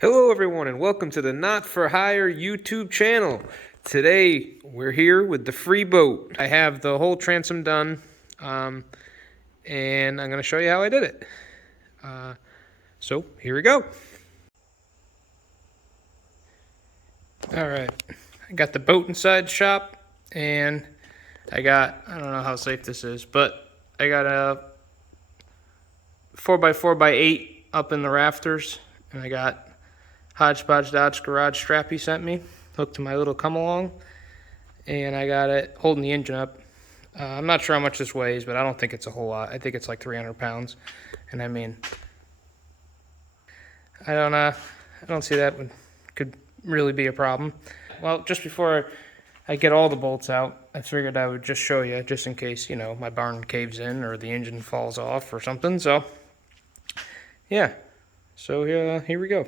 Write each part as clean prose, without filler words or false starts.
Hello everyone and welcome to the Not For Hire YouTube channel. Today we're here with the free boat. I have the whole transom done and I'm going to show you how I did it. So here we go. Alright, I got the boat inside the shop and I don't know how safe this is, but I got a 4x4x8 up in the rafters, and I got Hodgepodge Dodge garage strap he sent me, hooked to my little come-along, and I got it holding the engine up. I'm not sure how much this weighs, but I don't think it's a whole lot. I think it's like 300 pounds, and I mean, I don't see that could really be a problem. Well, just before I get all the bolts out, I figured I would just show you, just in case, my barn caves in or the engine falls off or something. So, yeah. So here we go.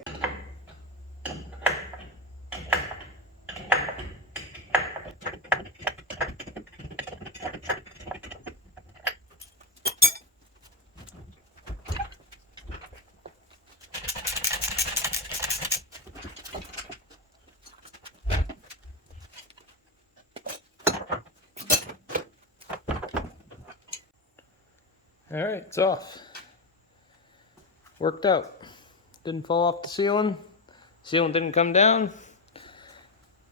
All right, it's off. Worked out. Didn't fall off the ceiling. Ceiling didn't come down.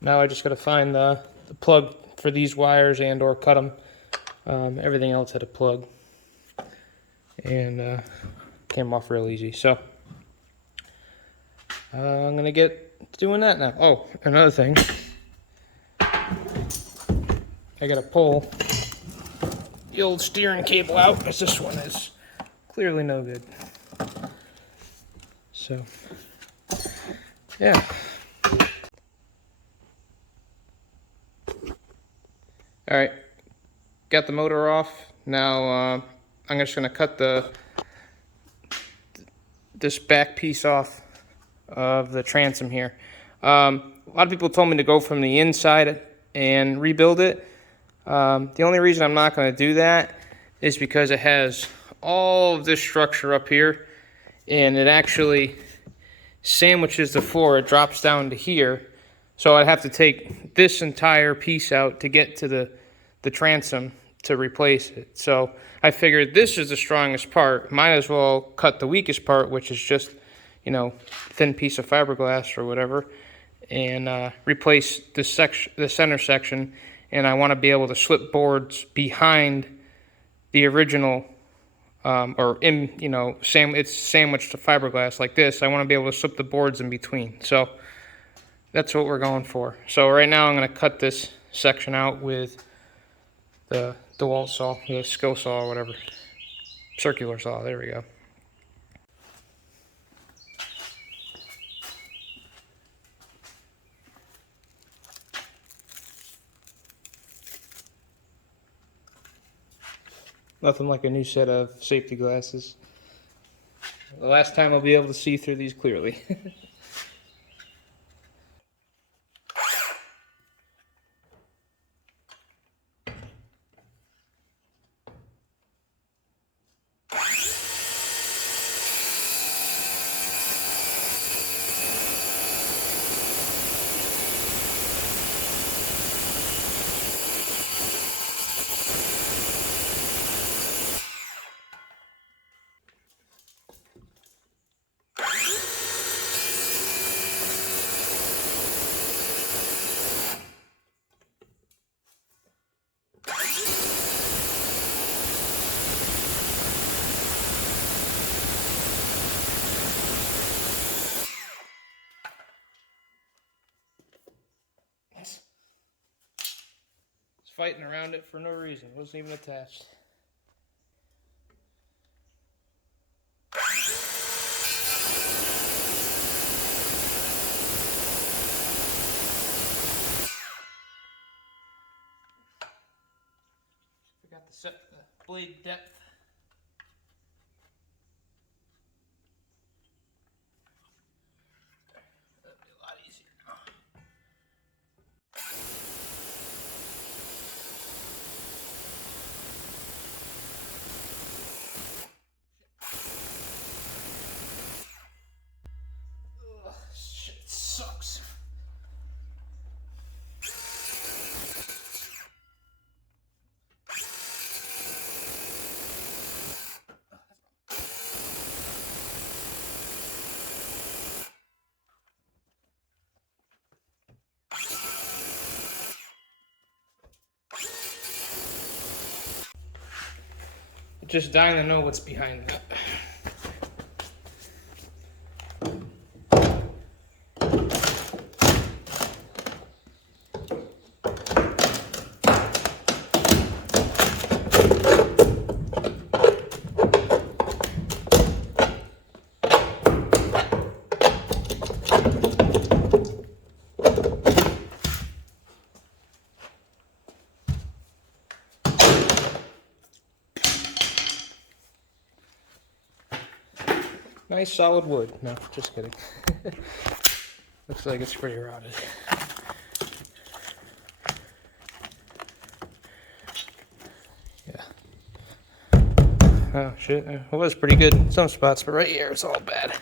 Now I just got to find the plug for these wires and or cut them. Everything else had a plug. And came off real easy. So I'm going to get doing that now. Oh, another thing. I got to pull the old steering cable out because this one is clearly no good. So, yeah. All right, got the motor off. Now I'm just gonna cut this back piece off of the transom here. A lot of people told me to go from the inside and rebuild it. The only reason I'm not going to do that is because it has all of this structure up here, and it actually sandwiches the floor. It drops down to here, so I'd have to take this entire piece out to get to the transom to replace it. So I figured this is the strongest part. Might as well cut the weakest part, which is just, thin piece of fiberglass or whatever, and replace the center section. And I want to be able to slip boards behind the original, it's sandwiched to fiberglass like this. I want to be able to slip the boards in between. So that's what we're going for. So right now I'm going to cut this section out with the DeWalt saw, the skill saw or whatever. Circular saw, there we go. Nothing like a new set of safety glasses. The last time I'll be able to see through these clearly. Fighting around it for no reason. It wasn't even attached. Forgot to set the blade depth. That'd be a lot easier now. just dying to know what's behind that. Nice solid wood. No, just kidding. Looks like it's pretty rotted. Yeah. Oh shit, it was pretty good in some spots, but right here it's all bad.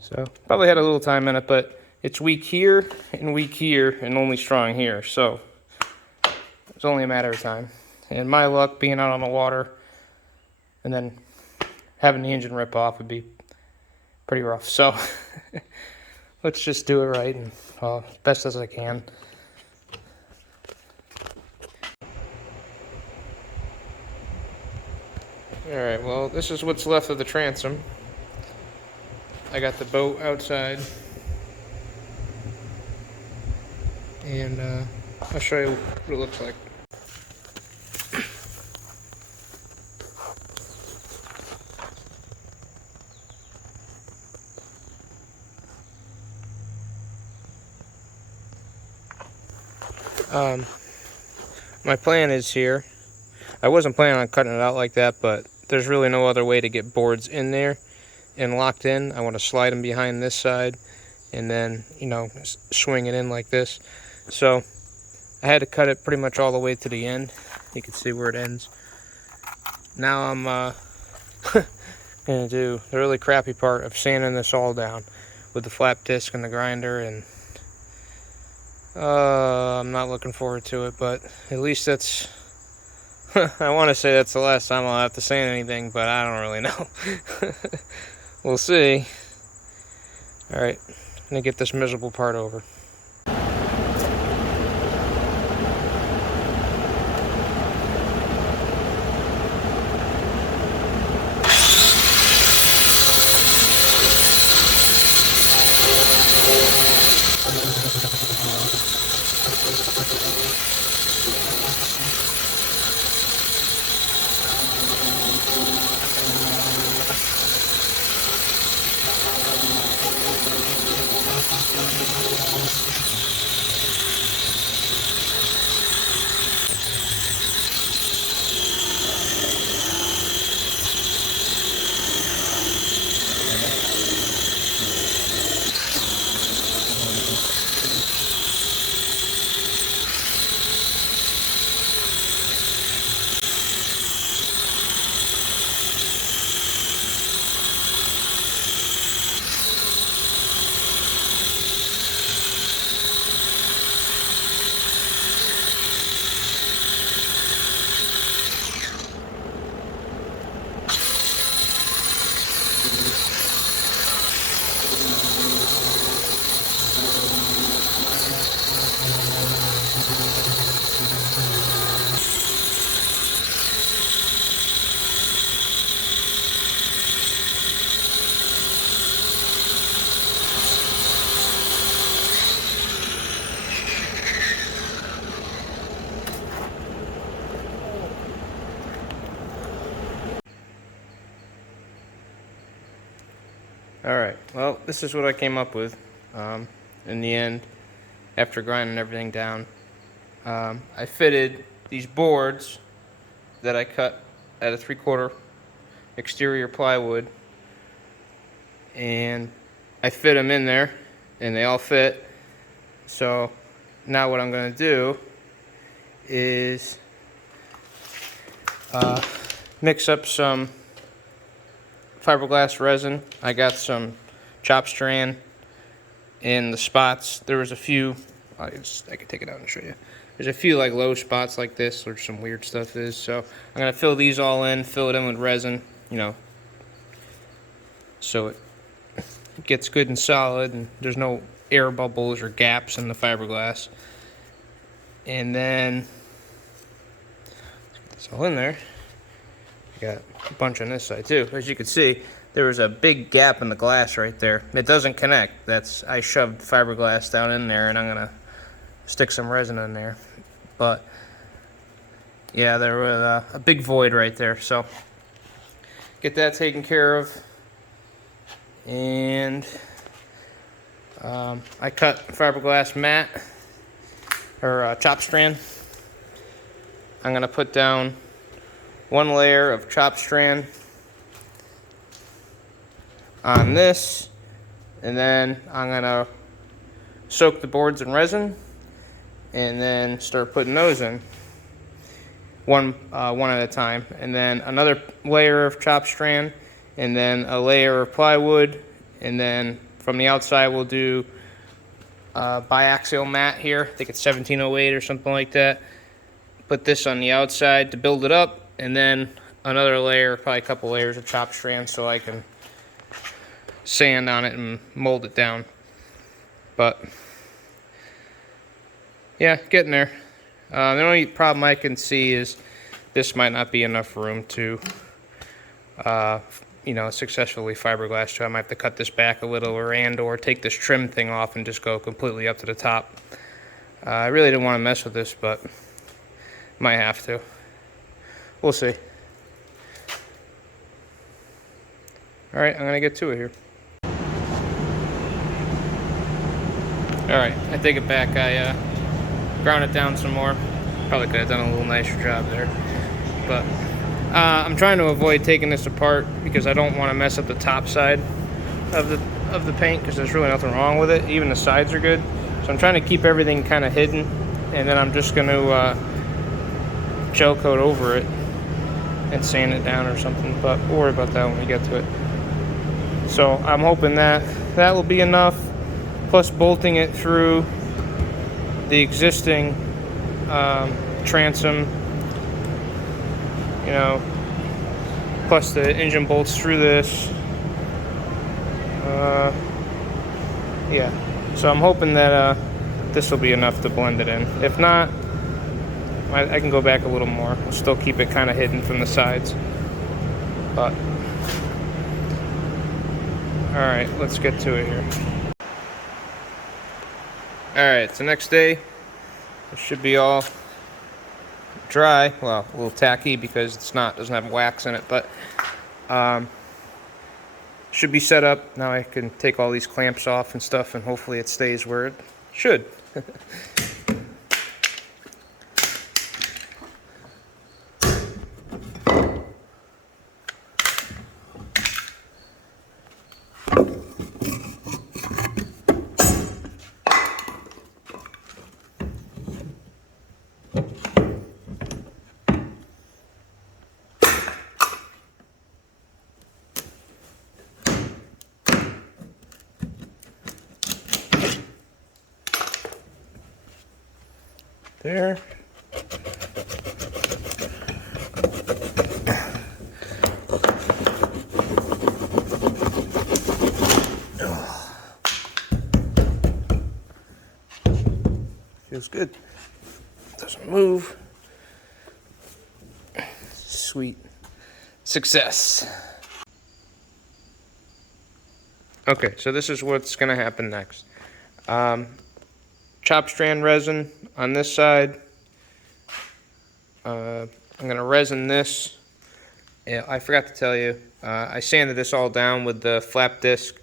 So, probably had a little time in it, but it's weak here, and only strong here, so it's only a matter of time. And my luck, being out on the water and then having the engine rip off would be pretty rough. So let's just do it right and as best as I can. Alright, well, this is what's left of the transom. I got the boat outside. And I'll show you what it looks like. My plan is here. I wasn't planning on cutting it out like that, but there's really no other way to get boards in there and locked in. I want to slide them behind this side and then, you know, swing it in like this. So I had to cut it pretty much all the way to the end. You can see where it ends. Now I'm gonna do the really crappy part of sanding this all down with the flap disc and the grinder, and I'm not looking forward to it, but at least that's I want to say that's the last time I'll have to sand anything, but I don't really know. We'll see. Alright, I'm gonna get this miserable part over. Alright, well, this is what I came up with in the end after grinding everything down. I fitted these boards that I cut at a 3/4 exterior plywood, and I fit them in there and they all fit. So now what I'm going to do is mix up some fiberglass resin. I got some chop strand in the spots. There was a few, I can take it out and show you. There's a few like low spots like this where some weird stuff is. So I'm gonna fill these all in, fill it in with resin, you know, so it gets good and solid and there's no air bubbles or gaps in the fiberglass. And then it's all in there. Got a bunch on this side too. As you can see, there was a big gap in the glass right there. It doesn't connect. I shoved fiberglass down in there, and I'm gonna stick some resin in there. But yeah, there was a big void right there. So get that taken care of. And I cut fiberglass mat or chop strand. I'm gonna put down one layer of chop strand on this, and then I'm gonna soak the boards in resin and then start putting those in one at a time, and then another layer of chop strand, and then a layer of plywood, and then from the outside we'll do biaxial mat here. I think it's 1708 or something like that. Put this on the outside to build it up, and then another layer, probably a couple layers of chop strand, so I can sand on it and mold it down. But yeah, getting there. The only problem I can see is this might not be enough room to successfully fiberglass. So I might have to cut this back a little, or take this trim thing off and just go completely up to the top. I really didn't want to mess with this, but might have to. We'll see. All right, I'm gonna get to it here. All right, I take it back. I ground it down some more. Probably could have done a little nicer job there, but I'm trying to avoid taking this apart because I don't want to mess up the top side of the paint, because there's really nothing wrong with it. Even the sides are good. So I'm trying to keep everything kind of hidden, and then I'm just going to gel coat over it and sand it down or something, but we'll worry about that when we get to it. So I'm hoping that will be enough, plus bolting it through the existing transom, plus the engine bolts through this. Yeah, so I'm hoping that this will be enough to blend it in. If not, I can go back a little more. I'll still keep it kind of hidden from the sides. But all right, let's get to it here. All right, it's the next day. It should be all dry. Well, a little tacky because doesn't have wax in it, but should be set up. Now I can take all these clamps off and stuff, and hopefully it stays where it should. There. Feels good. Doesn't move. Sweet. Success. Okay, so this is what's going to happen next. Chop strand resin on this side. I'm going to resin this. Yeah, I forgot to tell you, I sanded this all down with the flap disc,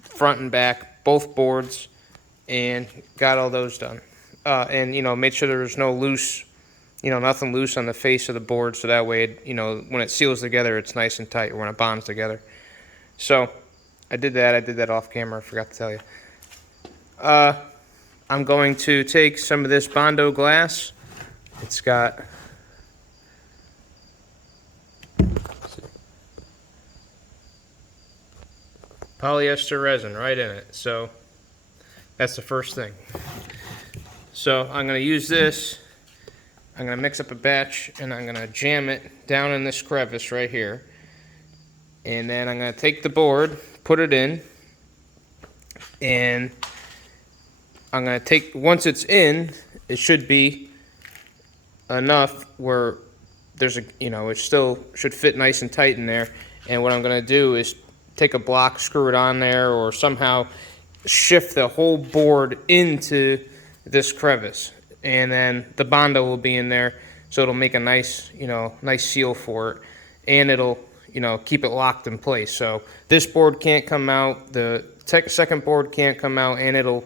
front and back, both boards, and got all those done. And made sure there was no loose, nothing loose on the face of the board, so that way, when it seals together, it's nice and tight, or when it bonds together. So I did that off camera. I forgot to tell you. I'm going to take some of this Bondo glass. It's got polyester resin right in it, so that's the first thing. So I'm going to use this. I'm going to mix up a batch, and I'm going to jam it down in this crevice right here. And then I'm going to take the board, put it in, And I'm going to take, once it's in, it should be enough where there's a, you know, it still should fit nice and tight in there. And what I'm going to do is take a block, screw it on there, or somehow shift the whole board into this crevice. And then the Bondo will be in there, so it'll make a nice, you know, nice seal for it. And it'll, you know, keep it locked in place. So this board can't come out, the second board can't come out, and it'll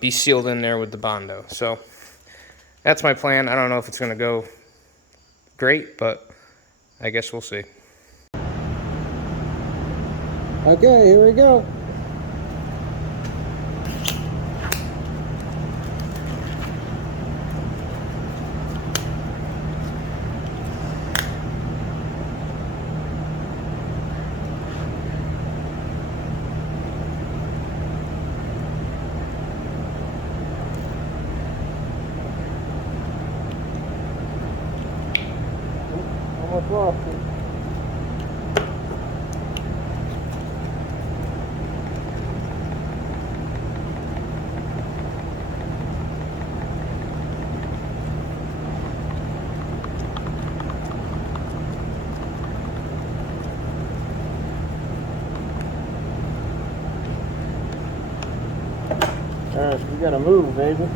be sealed in there with the Bondo. So that's my plan. I don't know if it's going to go great, but I guess we'll see. Okay, here we go. Almost lost it. Alright, we gotta move, baby.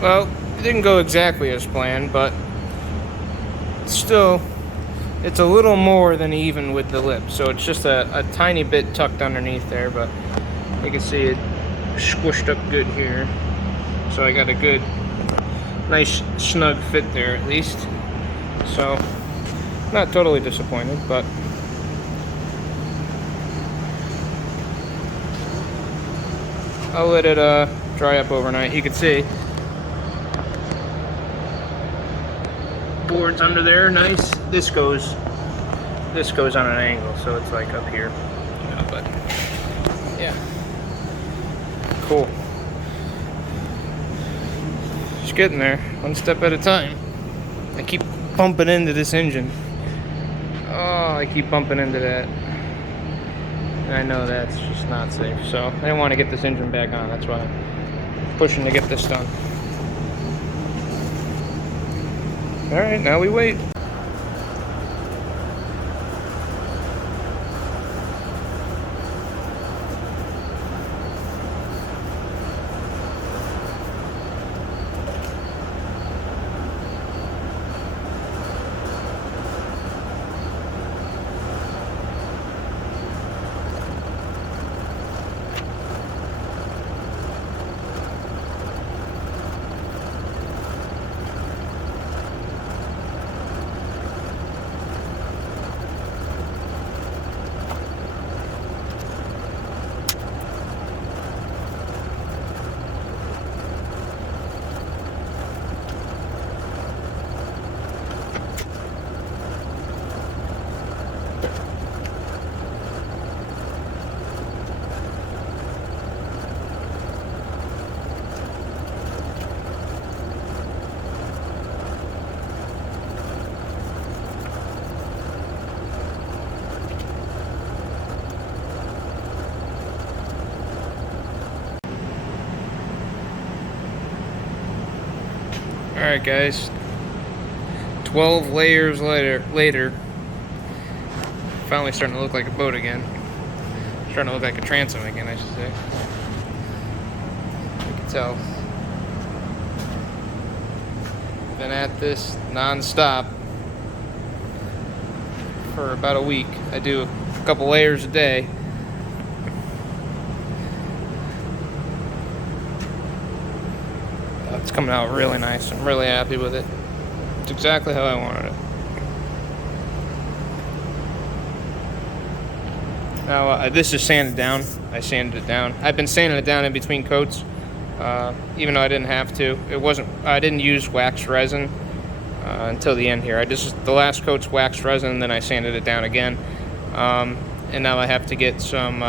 Well, it didn't go exactly as planned, but still, it's a little more than even with the lip. So it's just a tiny bit tucked underneath there, but you can see it squished up good here. So I got a good, nice snug fit there at least. So not totally disappointed, but I'll let it dry up overnight. You can see boards under there, nice. This goes on an angle, so it's like up here, you know, but yeah, cool. Just getting there, one step at a time. I keep bumping into this engine. Oh, I keep bumping into that. And I know that's just not safe, so I want to get this engine back on. That's why I'm pushing to get this done. Alright, now we wait. Alright guys, 12 layers later, finally starting to look like a boat again. Starting to look like a transom again, I should say. You can tell. Been at this non-stop for about a week. I do a couple layers a day. It's coming out really nice. I'm really happy with it. It's exactly how I wanted it. Now this is sanded down. I sanded it down. I've been sanding it down in between coats, even though I didn't have to. I didn't use waxed resin until the end here. The last coat's waxed resin, and then I sanded it down again. And now I have to get some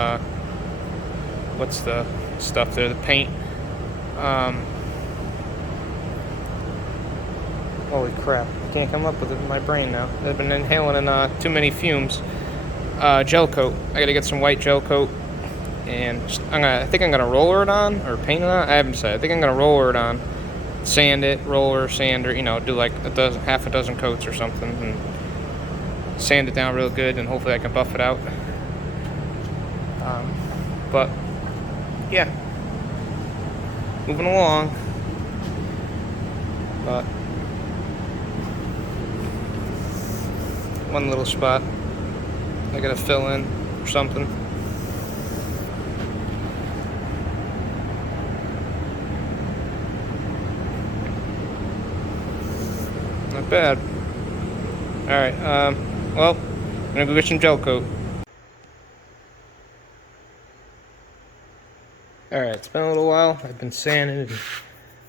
what's the stuff there? The paint. Holy crap, I can't come up with it in my brain now. I've been inhaling in too many fumes. Gel coat. I gotta get some white gel coat. And I think I'm gonna roller it on, or paint it on. I haven't decided. I think I'm gonna roller it on. Sand it, roller, sander, you know, do like half a dozen coats or something. And sand it down real good, and hopefully I can buff it out. But, yeah. Moving along. But one little spot I gotta fill in or something. Not bad. Alright, well, I'm gonna go get some gel coat. Alright, it's been a little while. I've been sanding and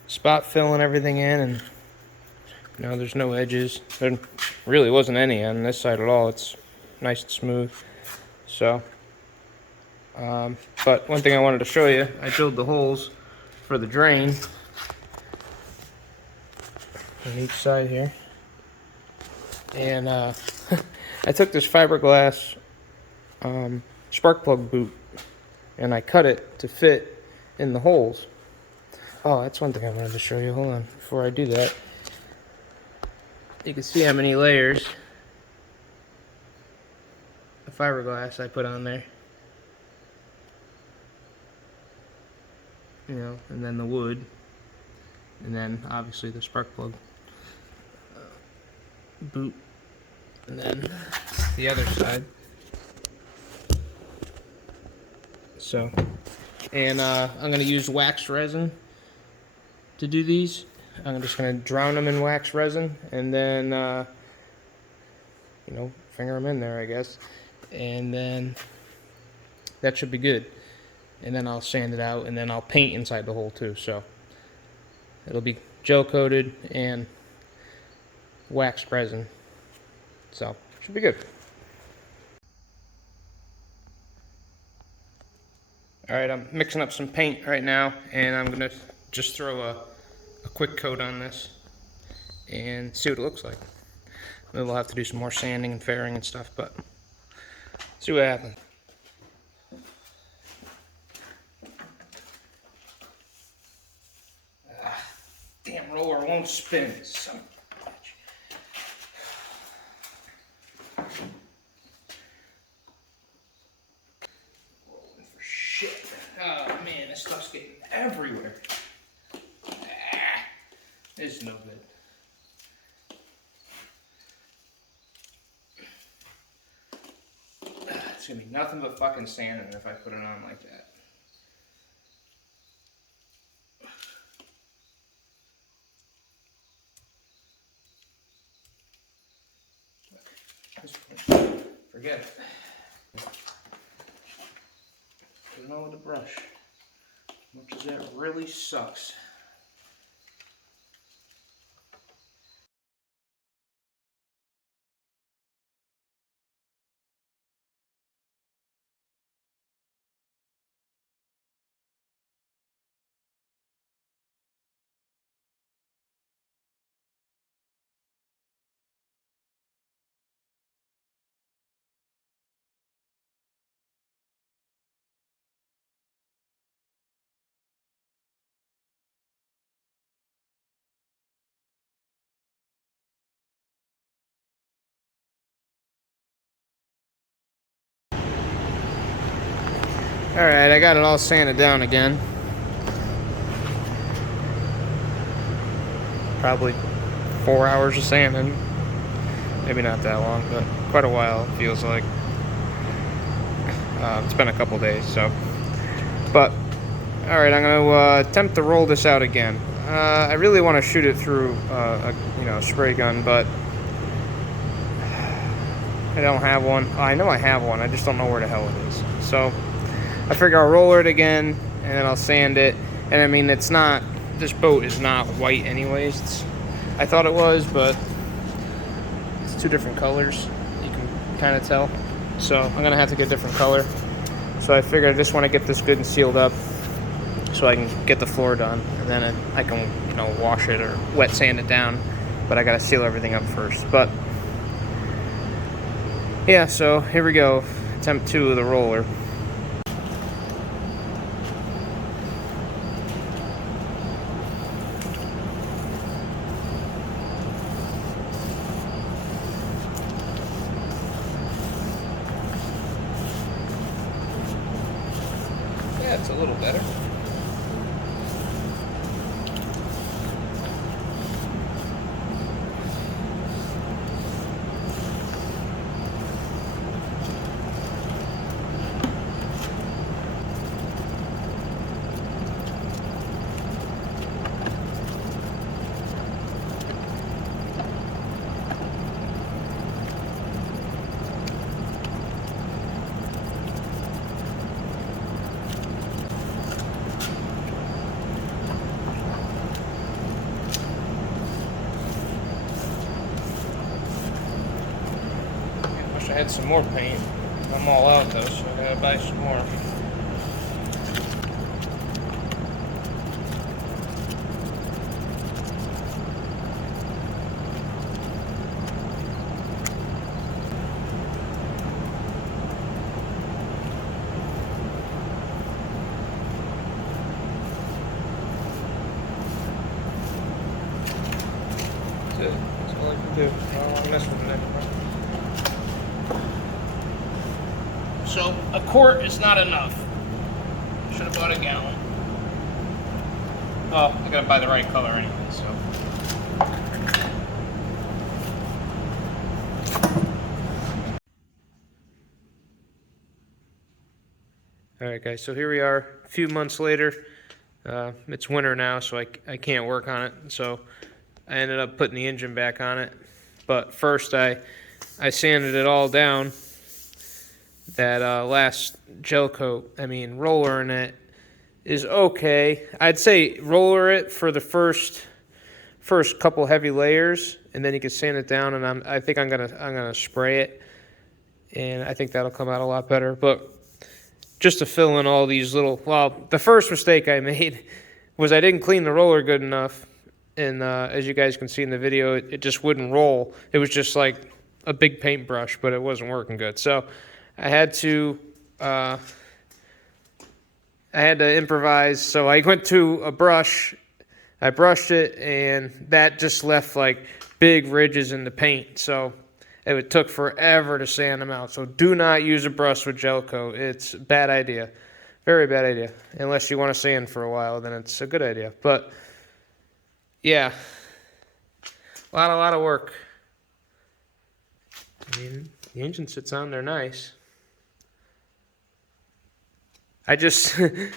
spot filling everything in, and you know, there's no edges. There really wasn't any on this side at all. It's nice and smooth. So, but one thing I wanted to show you, I drilled the holes for the drain on each side here. And I took this fiberglass spark plug boot and I cut it to fit in the holes. Oh, that's one thing I wanted to show you. Hold on, before I do that. You can see how many layers of fiberglass I put on there. You know, and then the wood, and then obviously the spark plug boot And then the other side. So, and I'm gonna use wax resin to do these. I'm just gonna drown them in wax resin, and then you know, finger them in there, I guess, and then that should be good. And then I'll sand it out, and then I'll paint inside the hole too. So it'll be gel coated and wax resin. So should be good. All right, I'm mixing up some paint right now, and I'm gonna just throw a quick coat on this and see what it looks like. Maybe we'll have to do some more sanding and fairing and stuff, but see what happens. Damn roller won't spin, son of a bitch. Rolling for shit. Oh man, this stuff's getting everywhere. This is no good. It's gonna be nothing but fucking sanding if I put it on like that. Forget it. Put it on with the brush. As much as that really sucks. Alright, I got it all sanded down again. Probably 4 hours of sanding. Maybe not that long, but quite a while, it feels like. It's been a couple days, so. But, alright, I'm going to attempt to roll this out again. I really want to shoot it through a spray gun, but I don't have one. I know I have one, I just don't know where the hell it is. So, I figure I'll roller it again, and then I'll sand it. And I mean, it's not, this boat is not white anyways. I thought it was, but it's two different colors. You can kind of tell. So I'm gonna have to get a different color. So I figured I just want to get this good and sealed up so I can get the floor done. And then I can, wash it or wet sand it down. But I gotta seal everything up first. But yeah, so here we go. Attempt 2 of the roller. It's a little better. I had some more paint. I'm all out though, so I gotta buy some more. That's it. That's all I can do. I don't want to mess with it anymore. So a quart is not enough. Should have bought a gallon. Oh, I gotta buy the right color anyway, so. All right, guys, so here we are a few months later. It's winter now, so I can't work on it. So I ended up putting the engine back on it. But first I sanded it all down. That last gel coat, I mean, roller in it is okay. I'd say roller it for the first couple heavy layers, and then you can sand it down. And I think I'm gonna spray it, and I think that'll come out a lot better. But just to fill in all these little, well, the first mistake I made was I didn't clean the roller good enough, and as you guys can see in the video, it just wouldn't roll. It was just like a big paintbrush, but it wasn't working good. So I had to improvise. So I went to a brush, I brushed it, and that just left like big ridges in the paint. So it took forever to sand them out. So do not use a brush with gel coat. It's a bad idea. Very bad idea. Unless you want to sand for a while, then it's a good idea. But yeah, a lot of work. I mean, the engine sits on there nice. I just, to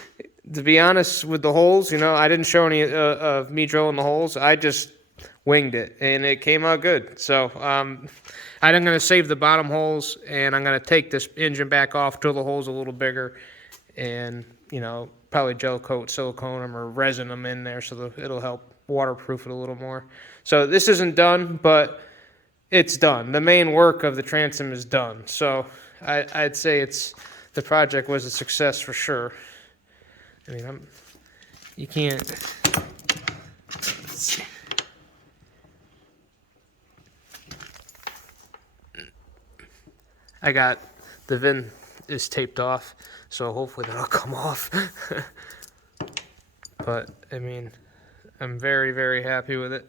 be honest with the holes, you know, I didn't show any of me drilling the holes. I just winged it, and it came out good. So I'm going to save the bottom holes, and I'm going to take this engine back off, drill the holes a little bigger, and, you know, probably gel coat, silicone them, or resin them in there so it'll help waterproof it a little more. So this isn't done, but it's done. The main work of the transom is done. So I'd say the project was a success for sure. I mean, you can't. Let's see. I got the VIN is taped off, so hopefully that'll come off. But I mean, I'm very, very happy with it.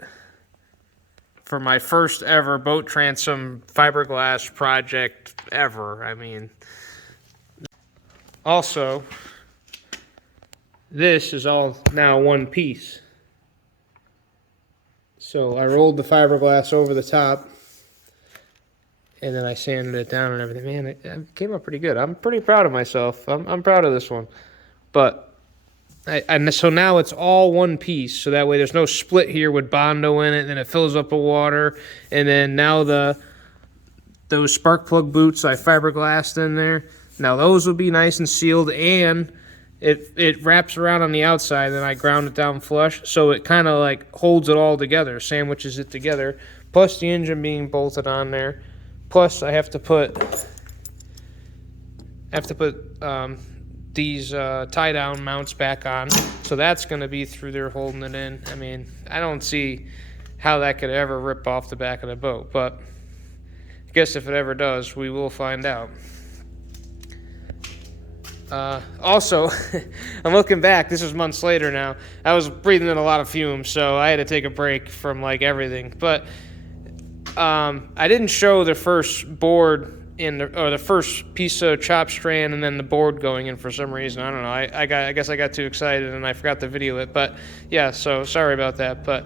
For my first ever boat transom fiberglass project ever. I mean, also, this is all now one piece. So I rolled the fiberglass over the top, and then I sanded it down and everything. Man, it came out pretty good. I'm pretty proud of myself. I'm proud of this one. But so now it's all one piece, so that way there's no split here with Bondo in it, and then it fills up with water. And then now those spark plug boots I fiberglassed in there. Now those will be nice and sealed, and it wraps around on the outside, and I ground it down flush, so it kind of like holds it all together, sandwiches it together, plus the engine being bolted on there. Plus I have to put these tie-down mounts back on, so that's going to be through there holding it in. I mean, I don't see how that could ever rip off the back of the boat, but I guess if it ever does, we will find out. Also, I'm looking back, this is months later now, I was breathing in a lot of fumes, so I had to take a break from like everything. But I didn't show the first board or the first piece of chop strand and then the board going in for some reason. I don't know. I guess I got too excited and I forgot to video it. But yeah, so sorry about that. But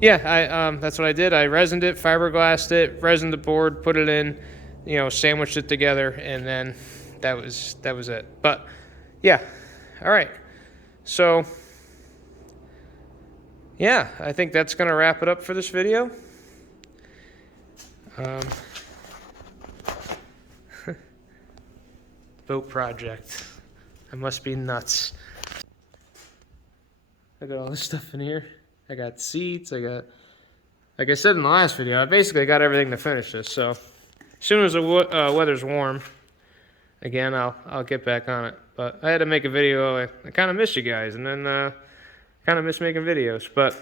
yeah, that's what I did. I resined it, fiberglassed it, resined the board, put it in, you know, sandwiched it together, and then that was it. But yeah, all right. So yeah, I think that's gonna wrap it up for this video. Boat project. I must be nuts. I got all this stuff in here. I got seats. I got, like I said in the last video, I basically got everything to finish this. So as soon as the weather's warm, again, I'll get back on it. But I had to make a video. I kind of miss you guys, and then kind of miss making videos. But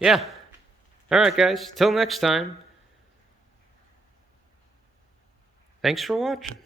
yeah. All right, guys. Till next time. Thanks for watching.